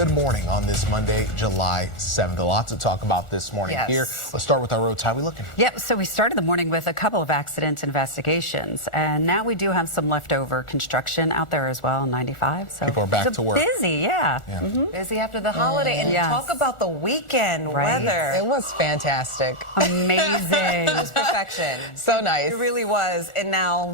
Good morning on this Monday, July 7th. A lot to talk about this morning here. Let's start with our roads. How are we looking? Yep, so we started the morning with a couple of accident investigations, and now we do have some leftover construction out there as well on 95. So people are back to work. Busy, yeah. Busy after the holiday. And talk about the weekend weather. It was fantastic. Amazing. It was perfection. So nice. It really was. And now,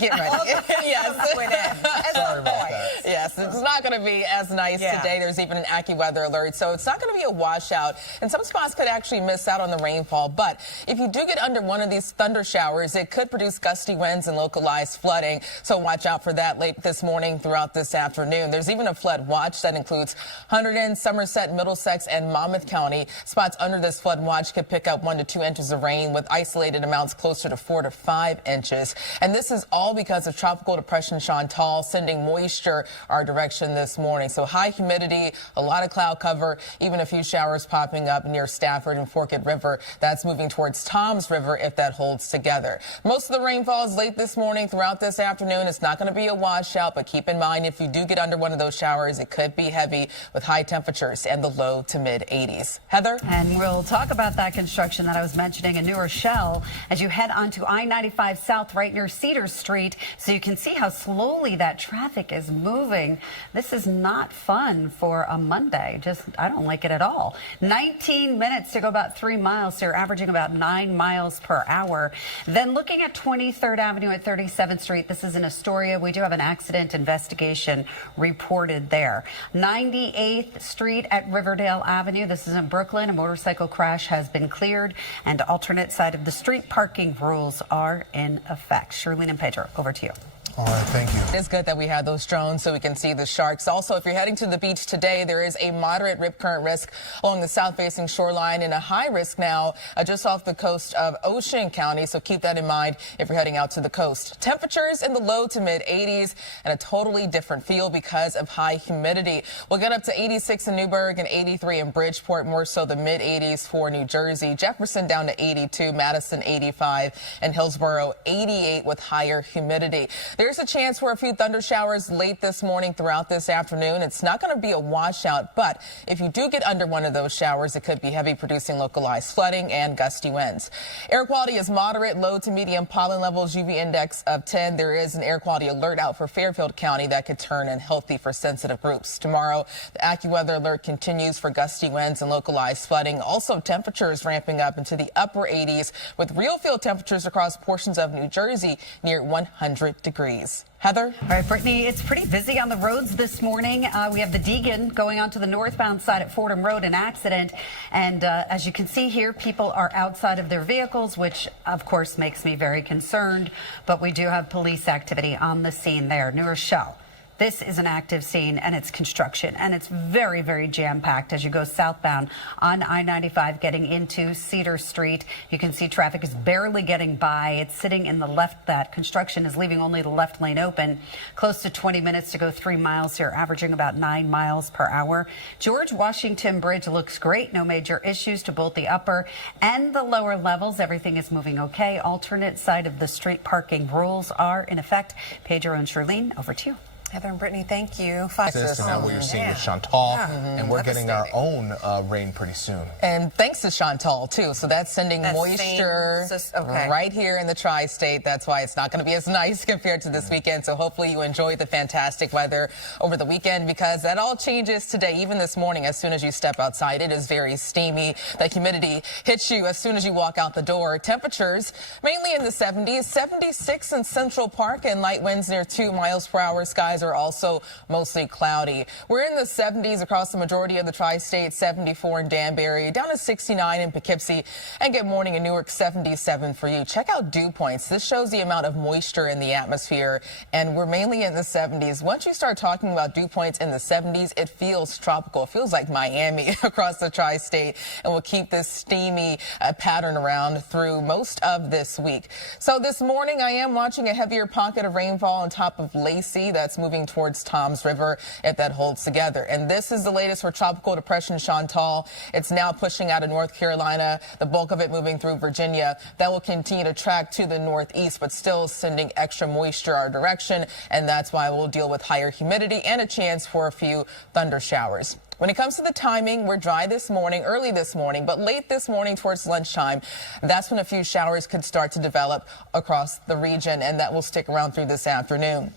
Get ready. yes, went in. Sorry about that. Yes, it's not going to be as nice today. There's even an AccuWeather alert, so it's not going to be a washout. And some spots could actually miss out on the rainfall. But if you do get under one of these thunder showers, it could produce gusty winds and localized flooding. So watch out for that late this morning throughout this afternoon. There's even a flood watch that includes Hunterdon, Somerset, Middlesex, and Monmouth County. Spots under this flood watch could pick up 1 to 2 inches of rain with isolated amounts closer to 4 to 5 inches. And this is all because of Tropical Depression Chantal sending moisture our direction this morning. So high humidity, a lot of cloud cover, even a few showers popping up near Stafford and Forked River. That's moving towards Toms River if that holds together. Most of the rainfall is late this morning throughout this afternoon. It's not going to be a washout, but keep in mind if you do get under one of those showers, it could be heavy with high temperatures and the low to mid 80s. Heather? And we'll talk about that construction that I was mentioning in New Rochelle as you head onto I-95 South right near Cedar Street, so you can see how slowly that traffic is moving. This is not fun for a Monday. I don't like it at all. 19 minutes to go about 3 miles, so you're averaging about 9 miles per hour. Then looking at 23rd Avenue at 37th Street, this is in Astoria. We do have an accident investigation reported there. 98th Street at Riverdale Avenue. This is in Brooklyn. A motorcycle crash has been cleared, and alternate side of the street parking rules are in effect. Shirlene and Pedro, over to you. All right, thank you. It's good that we had those drones so we can see the sharks. Also, if you're heading to the beach today, there is a moderate rip current risk along the south-facing shoreline and a high risk now just off the coast of Ocean County. So keep that in mind if you're heading out to the coast. Temperatures in the low to mid 80s and a totally different feel because of high humidity. We'll get up to 86 in Newburgh and 83 in Bridgeport, more so the mid 80s for New Jersey. Jefferson down to 82, Madison 85, and Hillsborough 88 with higher humidity. There's a chance for a few thunder showers late this morning throughout this afternoon. It's not going to be a washout, but if you do get under one of those showers, it could be heavy, producing localized flooding and gusty winds. Air quality is moderate, low to medium pollen levels, UV index of 10. There is an air quality alert out for Fairfield County that could turn unhealthy for sensitive groups. Tomorrow, the AccuWeather alert continues for gusty winds and localized flooding. Also, temperatures ramping up into the upper 80s with real field temperatures across portions of New Jersey near 100 degrees. Heather? All right, Brittany, it's pretty busy on the roads this morning. We have the Deegan going onto the northbound side at Fordham Road, an accident. And as you can see here, people are outside of their vehicles, which, of course, makes me very concerned. But we do have police activity on the scene there. New Rochelle. This is an active scene, and it's construction, and it's very, very jam-packed as you go southbound on I-95 getting into Cedar Street. You can see traffic is barely getting by. It's sitting in the left. That construction is leaving only the left lane open. Close to 20 minutes to go 3 miles here, averaging about 9 miles per hour. George Washington Bridge looks great. No major issues to both the upper and the lower levels. Everything is moving okay. Alternate side of the street parking rules are in effect. Pedro and Shirlene, over to you. Heather and Brittany, thank you. This and what you're seeing with Chantal, and we're getting our own rain pretty soon. And thanks to Chantal, too. So that's sending moisture right here in the tri-state. That's why it's not going to be as nice compared to this weekend. So hopefully you enjoy the fantastic weather over the weekend, because that all changes today. Even this morning, as soon as you step outside, it is very steamy. The humidity hits you as soon as you walk out the door. Temperatures mainly in the 70s, 76 in Central Park, and light winds near 2 miles per hour. Skies are also mostly cloudy. We're in the 70s across the majority of the tri-state, 74 in Danbury, down to 69 in Poughkeepsie, and good morning in Newark, 77 for you. Check out dew points. This shows the amount of moisture in the atmosphere, and we're mainly in the 70s. Once you start talking about dew points in the 70s, it feels tropical. It feels like Miami across the tri-state, and we'll keep this steamy pattern around through most of this week. So this morning, I am watching a heavier pocket of rainfall on top of Lacey. That's moving moving towards Tom's River if that holds together. And this is the latest for Tropical Depression Chantal. It's now pushing out of North Carolina, the bulk of it moving through Virginia. That will continue to track to the northeast, but still sending extra moisture our direction. And that's why we'll deal with higher humidity and a chance for a few thunder showers. When it comes to the timing, we're dry this morning, early this morning, but late this morning towards lunchtime, that's when a few showers could start to develop across the region, and that will stick around through this afternoon.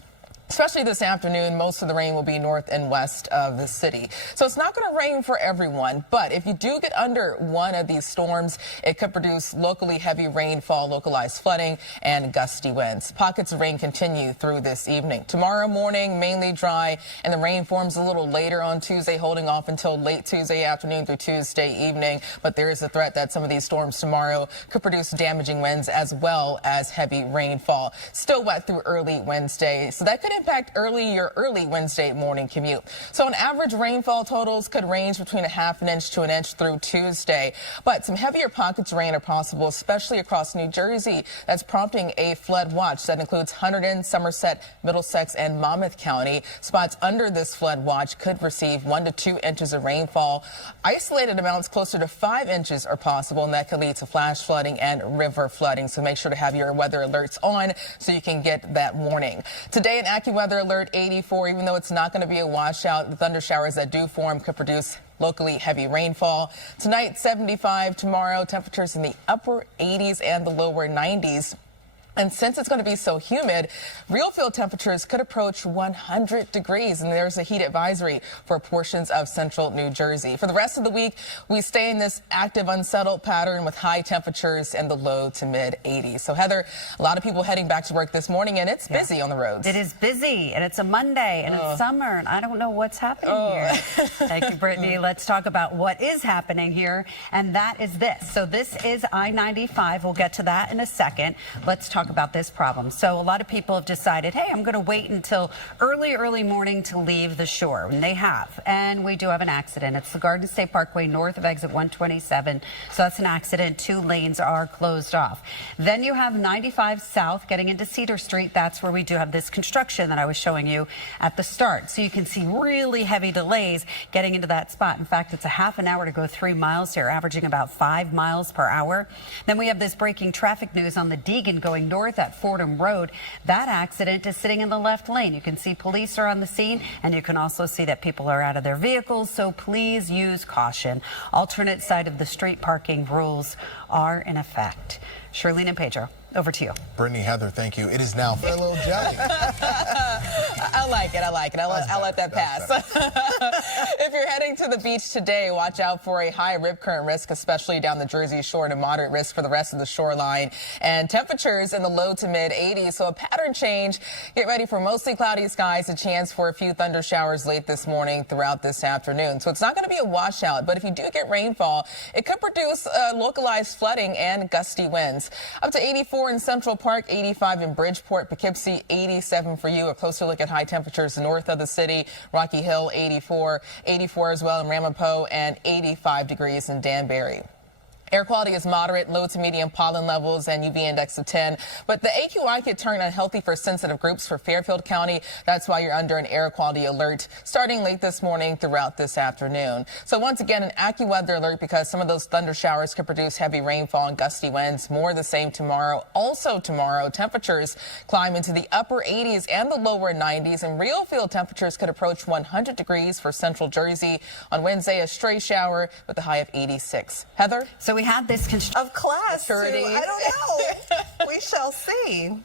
Especially this afternoon, most of the rain will be north and west of the city. So it's not going to rain for everyone, but if you do get under one of these storms, it could produce locally heavy rainfall, localized flooding, and gusty winds. Pockets of rain continue through this evening. Tomorrow morning, mainly dry, and the rain forms a little later on Tuesday, holding off until late Tuesday afternoon through Tuesday evening. But there is a threat that some of these storms tomorrow could produce damaging winds as well as heavy rainfall. Still wet through early Wednesday, so that could impact your early Wednesday morning commute. So on average, rainfall totals could range between 1/2 inch to 1 inch through Tuesday. But some heavier pockets of rain are possible, especially across New Jersey. That's prompting a flood watch that includes Hunterdon, Somerset, Middlesex, and Monmouth County. Spots under this flood watch could receive 1 to 2 inches of rainfall. Isolated amounts closer to 5 inches are possible, and that could lead to flash flooding and river flooding. So make sure to have your weather alerts on so you can get that warning. Today, an AccuWeather alert 84, even though it's not going to be a washout, the thunder showers that do form could produce locally heavy rainfall. Tonight, 75. Tomorrow, temperatures in the upper 80s and the lower 90s. And since it's going to be so humid, real field temperatures could approach 100 degrees, and there's a heat advisory for portions of central New Jersey. For the rest of the week, we stay in this active, unsettled pattern with high temperatures in the low to mid 80s. So, Heather, a lot of people heading back to work this morning, and it's busy on the roads. It is busy, and it's a Monday, and it's summer, and I don't know what's happening here. Thank you, Brittany. Let's talk about what is happening here, and that is this. So this is I-95. We'll get to that in a second. Let's talk about this problem. So a lot of people have decided, hey, I'm going to wait until early morning to leave the shore, and they have. And we do have an accident. It's the Garden State Parkway north of exit 127. So that's an accident. 2 lanes are closed off. Then you have 95 south getting into Cedar Street. That's where we do have this construction that I was showing you at the start. So you can see really heavy delays getting into that spot. In fact, it's a half an hour to go 3 miles here, averaging about 5 miles per hour. Then we have this breaking traffic news on the Deegan going north at Fordham Road. That accident is sitting in the left lane. You can see police are on the scene, and you can also see that people are out of their vehicles, so please use caution. Alternate side of the street parking rules are in effect. Shirlene and Pedro, over to you. Brittany, Heather, thank you. It is now a little jelly. I like it. I'll let that pass. If you're heading to the beach today, watch out for a high rip current risk, especially down the Jersey Shore, and a moderate risk for the rest of the shoreline. And temperatures in the low to mid 80s, so a pattern change. Get ready for mostly cloudy skies, a chance for a few thunder showers late this morning throughout this afternoon. So it's not going to be a washout, but if you do get rainfall, it could produce localized flooding and gusty winds. Up to 84 in Central Park, 85 in Bridgeport, Poughkeepsie, 87 for you. A closer look at high temperatures north of the city. Rocky Hill, 84 as well in Ramapo, and 85 degrees in Danbury. Air quality is moderate, low to medium pollen levels, and UV index of 10. But the AQI could turn unhealthy for sensitive groups for Fairfield County. That's why you're under an air quality alert starting late this morning throughout this afternoon. So once again, an AccuWeather alert because some of those thunder showers could produce heavy rainfall and gusty winds. More the same tomorrow. Also tomorrow, temperatures climb into the upper 80s and the lower 90s, and real field temperatures could approach 100 degrees for central Jersey. On Wednesday, a stray shower with a high of 86. Heather? So we had this of class. I don't know. We shall see.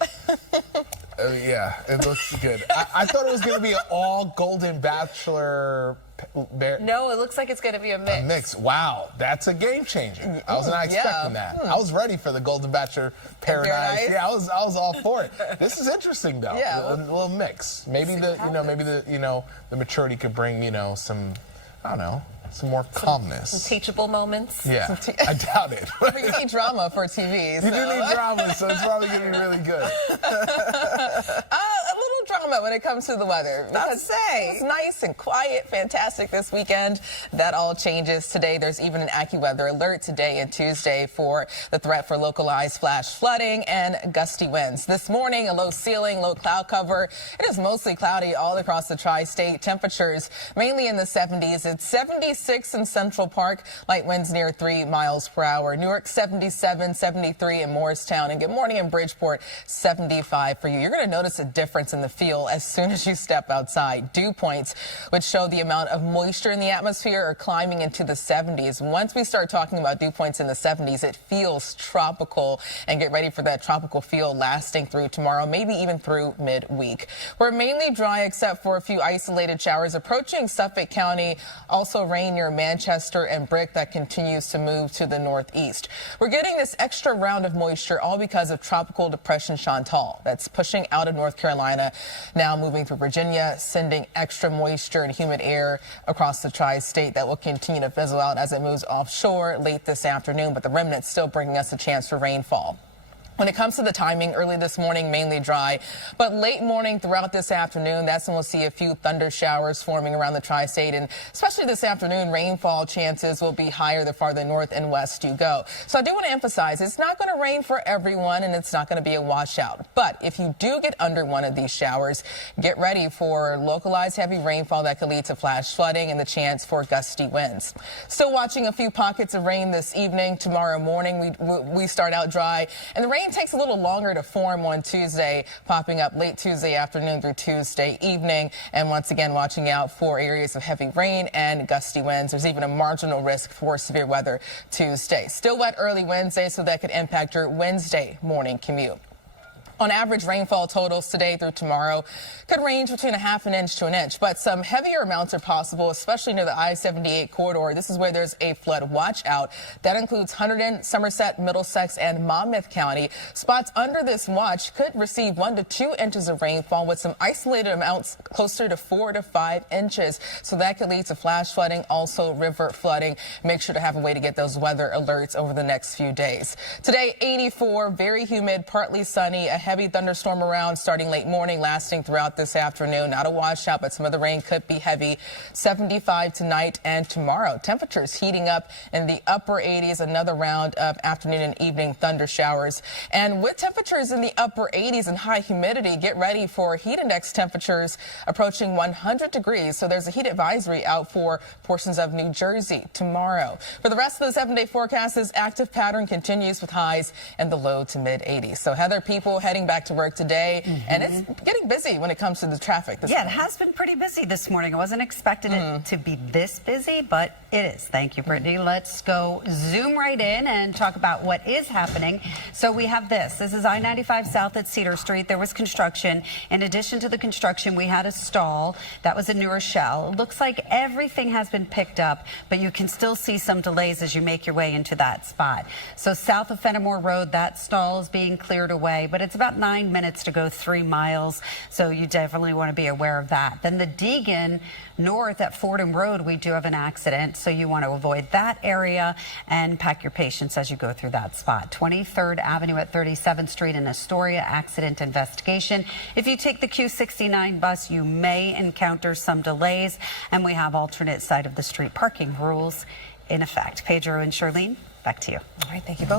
Yeah, it looks good. I thought it was going to be an all Golden Bachelor. No, it looks like it's going to be a mix. A mix. Wow, that's a game changer. I was not expecting that. I was ready for the Golden Bachelor Paradise. Yeah, I was all for it. This is interesting though. Yeah, a little mix. Maybe the maturity could bring some, I don't know, some more calmness. Some teachable moments. Yeah, I doubt it. You need drama for TV. You do need drama, so it's probably going to be really good. A little drama drama when it comes to the weather. Because it's nice and quiet, fantastic this weekend. That all changes today. There's even an AccuWeather alert today and Tuesday for the threat for localized flash flooding and gusty winds. This morning, a low ceiling, low cloud cover. It is mostly cloudy all across the tri-state. Temperatures mainly in the 70s. It's 76 in Central Park, light winds near 3 miles per hour. Newark 77, 73 in Morristown, and good morning in Bridgeport 75 for you. You're going to notice a difference in the feel as soon as you step outside. Dew points, which show the amount of moisture in the atmosphere, are climbing into the 70s. Once we start talking about dew points in the 70s, it feels tropical, and get ready for that tropical feel lasting through tomorrow, maybe even through midweek. We're mainly dry except for a few isolated showers approaching Suffolk County. Also rain near Manchester and Brick that continues to move to the northeast. We're getting this extra round of moisture all because of Tropical Depression Chantal that's pushing out of North Carolina, now moving through Virginia, sending extra moisture and humid air across the tri-state that will continue to fizzle out as it moves offshore late this afternoon, but the remnants still bringing us a chance for rainfall. When it comes to the timing, early this morning, mainly dry, but late morning throughout this afternoon, that's when we'll see a few thunder showers forming around the tri-state. And especially this afternoon, rainfall chances will be higher the farther north and west you go. So I do want to emphasize it's not going to rain for everyone, and it's not going to be a washout. But if you do get under one of these showers, get ready for localized heavy rainfall that could lead to flash flooding and the chance for gusty winds. Still watching a few pockets of rain this evening. Tomorrow morning, we start out dry, and the rain takes a little longer to form on Tuesday, popping up late Tuesday afternoon through Tuesday evening. And once again, watching out for areas of heavy rain and gusty winds. There's even a marginal risk for severe weather Tuesday. Still wet early Wednesday, so that could impact your Wednesday morning commute. On average, rainfall totals today through tomorrow could range between a half an inch to an inch, but some heavier amounts are possible, especially near the I-78 corridor. This is where there's a flood watch out. That includes Hunterdon, Somerset, Middlesex, and Monmouth County. Spots under this watch could receive 1 to 2 inches of rainfall, with some isolated amounts closer to 4 to 5 inches. So that could lead to flash flooding, also river flooding. Make sure to have a way to get those weather alerts over the next few days. Today, 84, very humid, partly sunny, a heavy thunderstorm around starting late morning, lasting throughout this afternoon. Not a washout, but some of the rain could be heavy. 75 tonight and tomorrow. Temperatures heating up in the upper 80s. Another round of afternoon and evening thunder showers. And with temperatures in the upper 80s and high humidity, get ready for heat index temperatures approaching 100 degrees. So there's a heat advisory out for portions of New Jersey tomorrow. For the rest of the 7-day forecast, this active pattern continues with highs in the low to mid 80s. So Heather, people heading back to work today, and it's getting busy when it comes to the traffic this morning. It has been pretty busy this morning. I wasn't expecting it to be this busy, but it is. Thank you, Brittany. Let's go zoom right in and talk about what is happening. So we have this. This is I-95 South at Cedar Street. There was construction. In addition to the construction, we had a stall. That was a New Rochelle. It looks like everything has been picked up, but you can still see some delays as you make your way into that spot. So south of Fenimore Road, that stall is being cleared away, but it's about 9 minutes to go 3 miles, so you definitely want to be aware of that. Then the Deegan north at Fordham Road, we do have an accident, so you want to avoid that area and pack your patience as you go through that spot. 23rd Avenue at 37th Street in Astoria, accident investigation. If you take the Q69 bus, you may encounter some delays, and we have alternate side of the street parking rules in effect. Pedro and Charlene, back to you. All right, thank you both.